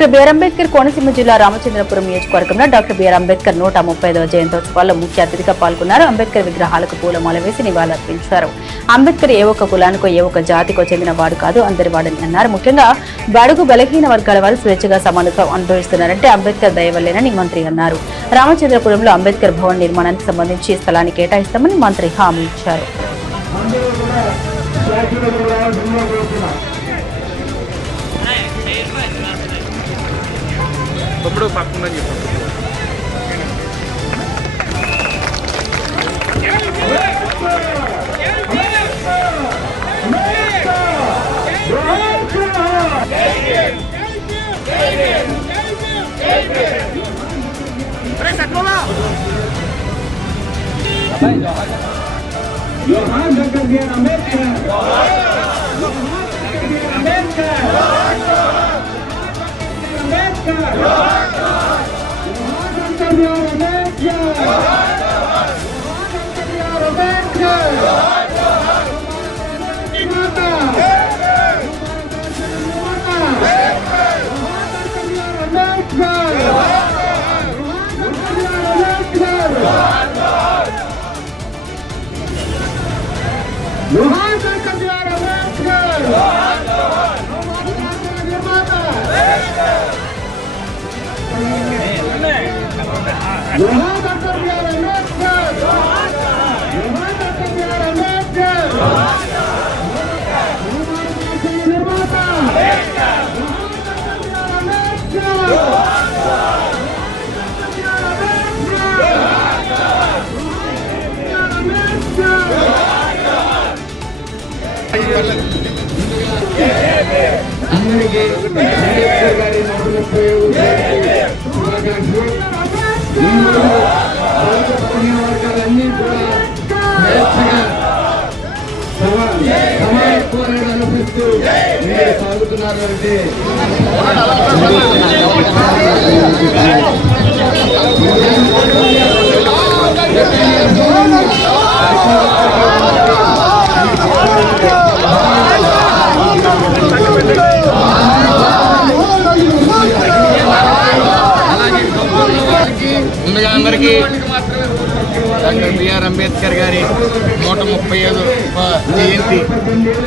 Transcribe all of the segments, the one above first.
Doctor BR Ambedkar Konaseema జిల్లా రామచంద్రపురం నియోజకవర్గంలో doctor BR Ambedkar 135వ జయంతోత్సవాల్లో ముఖ్య అతిథిగా పాల్గొన్నారు. అంబేద్కర్ విగ్రహాలకు పూలమాల వేసి నివాళులర్పించారు. అంబేద్కర్ ఏ ఒక్క కులానికో ఏ ఒక్క జాతికో చెందిన వాడు కాదు, అందరి వాడని అన్నారు. ముఖ్యంగా బడుగు బలహీన వర్గాల వారు స్వేచ్ఛగా సమానత్వం అనుభవిస్తున్నారంటే అంబేద్కర్ దయవల్లేనని మంత్రి అన్నారు. రామచంద్రపురంలో అంబేద్కర్ భవన్ నిర్మాణానికి సంబంధించి స్థలాన్ని కేటాయిస్తామని మంత్రి హామీ ఇచ్చారు. ఇప్పుడు పక్కన అందరికీ అంబేద్కర్ గారి 135 వర్గాలన్నీ కూడా స్వేచ్ఛగా సమాన అనిపిస్తూ మీరు సాగుతున్నారు అంటే ముందుగా అందరికీ డాక్టర్ బిఆర్ అంబేద్కర్ గారి 135వ జయంతి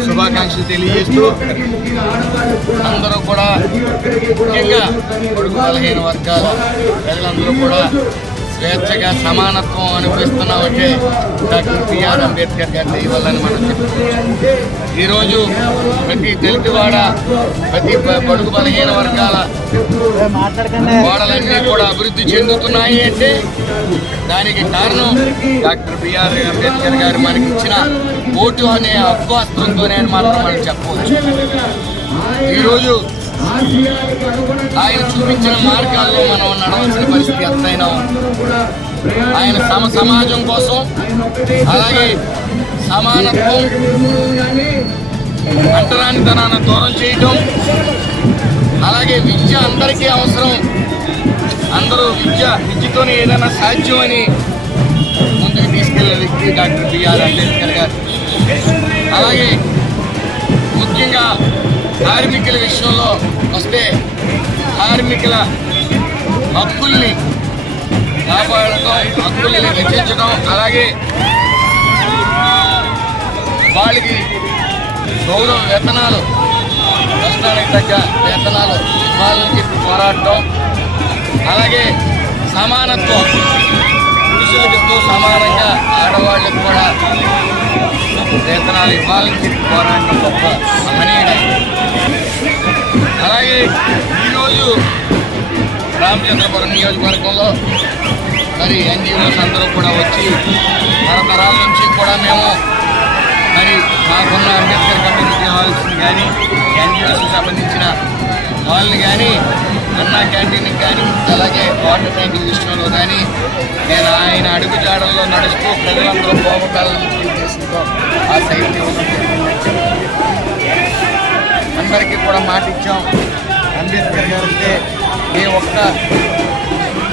శుభాకాంక్షలు తెలియజేస్తూ అందరూ కూడా ముఖ్యంగా బడుగు బలహీన వర్గాల ప్రజలందరూ కూడా స్వేచ్ఛగా సమానత్వం అనుభవిస్తున్నామంటే డాక్టర్ బిఆర్ అంబేద్కర్ గారి దయవల్లని మనం చెప్పుకోవచ్చు. ఈరోజు ప్రతి దళితవాడ, ప్రతి బడుగు బలహీన వర్గాల వాడలన్నీ కూడా అభివృద్ధి చెందుతున్నాయి అంటే దానికి కారణం డాక్టర్ బిఆర్ అంబేద్కర్ గారు మనకి ఇచ్చిన ఓటు అనే హక్కు అస్త్రంతోనే మాత్రం మనం చెప్పవచ్చు. ఈరోజు ఆయన చూపించిన మార్గాల్లో మనం నడవలసిన పరిస్థితి ఎంతైనా ఉంది. ఆయన సమాజం కోసం, అలాగే సమానత్వం, అంటరానితనాన్ని దూరం చేయటం, అలాగే విద్య అందరికీ అవసరం, అందరూ విద్యతోనే ఏదైనా సాధ్యం అని ముందుకు తీసుకెళ్లే వ్యక్తి డాక్టర్ బిఆర్ అంబేద్కర్ గారు. అలాగే ముఖ్యంగా కార్మికుల విషయంలో వస్తే కార్మికుల హక్కుల్ని కాపాడటం, హక్కుల్ని రక్షించడం, అలాగే వాళ్ళకి గౌరవ వేతనాలు, కష్టానికి తగ్గ వేతనాలు ఇవ్వాలని చెప్పి పోరాడటం, అలాగే సమానత్వం, పురుషులతో సమానంగా ఆడవాళ్ళకి కూడా వేతనాలు ఇవ్వాలని చెప్పి పోరాటం గొప్ప మహనీయుడు. అలాగే ఈరోజు రామచంద్రపురం నియోజకవర్గంలో మరి ఎన్జిఓస్ అందరూ కూడా వచ్చి తరతరాల నుంచి కూడా మేము మరి మాకున్న అంబేద్కర్ కమ్యూనిటీ హాల్స్ని కానీ, ఎన్జిఓస్కి సంబంధించిన హాల్ని కానీ, అన్నా క్యాంటీన్కి కానీ, అలాగే వాటర్ ట్యాంకుల విషయంలో కానీ నేను ఆయన అడుగుజాడల్లో నడుస్తూ ప్రజలందరూ బాగుండాలని చేసుకుంటూ ఆ సైట్ అందరికీ కూడా మాట ఇచ్చాం. అంబేద్కర్ గారు అంటే ఏ ఒక్క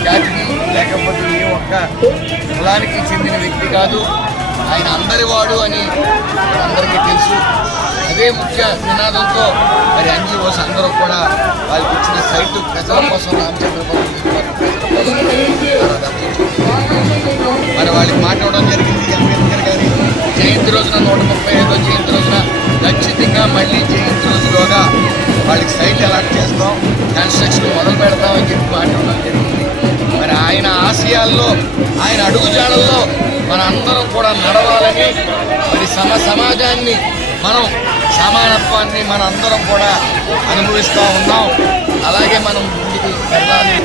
జాతికి లేకపోతే ఏ ఒక్క కులానికి చెందిన వ్యక్తి కాదు, ఆయన అందరి వాడు అని అందరికీ తెలుసు. అదే ముఖ్య నినాదంతో మరి ఎన్జిఓస్ అందరూ కూడా వాళ్ళకి ఇచ్చిన సైటు ప్రజల కోసం రామచంద్రపురం మరి వాళ్ళకి మాట్లాడడం జరిగింది. అంబేద్కర్ గారి జయంతి రోజున 135వ జయంతి రోజున ఖచ్చితంగా మళ్ళీ జయంతి రోజులోగా వాళ్ళకి సైట్ అలాట్ చేస్తాం, కన్స్ట్రక్షన్ మొదలు పెడతామని చెప్పి మాట్లాడడం జరిగింది. మరి ఆయన ఆశయాల్లో ఆయన అడుగుజాడల్లో మన అందరం కూడా నడవాలని, మరి సమాజాన్ని మనం సమానత్వాన్ని మన అందరం కూడా అనుభవిస్తూ ఉన్నాం. అలాగే మనం ముందుకు వెళ్ళాలి.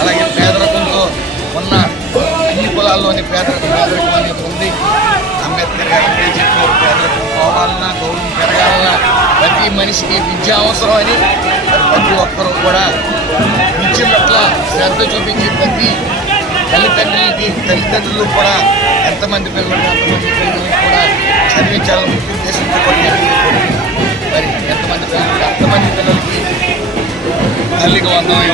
అలాగే పేదరికంతో ఉన్న అన్ని కులాల్లోని పేదరికం అనేది ఉంది. అంబేద్కర్ గారు చెప్పారు, పేదరికం పోవాలన్నా గౌరవం పెరగాలన్నా ప్రతి మనిషికి విద్య అవసరం అని. ప్రతి ఒక్కరూ కూడా విద్య పట్ల శ్రద్ధ చూపించి ప్రతి తల్లిదండ్రులు కూడా ఎంతమంది పిల్లలు కూడా చదివించాలని ఉద్దేశంతో మరి ఎంతమంది పిల్లలకి అంతమంది పిల్లలకి తల్లికి వందనం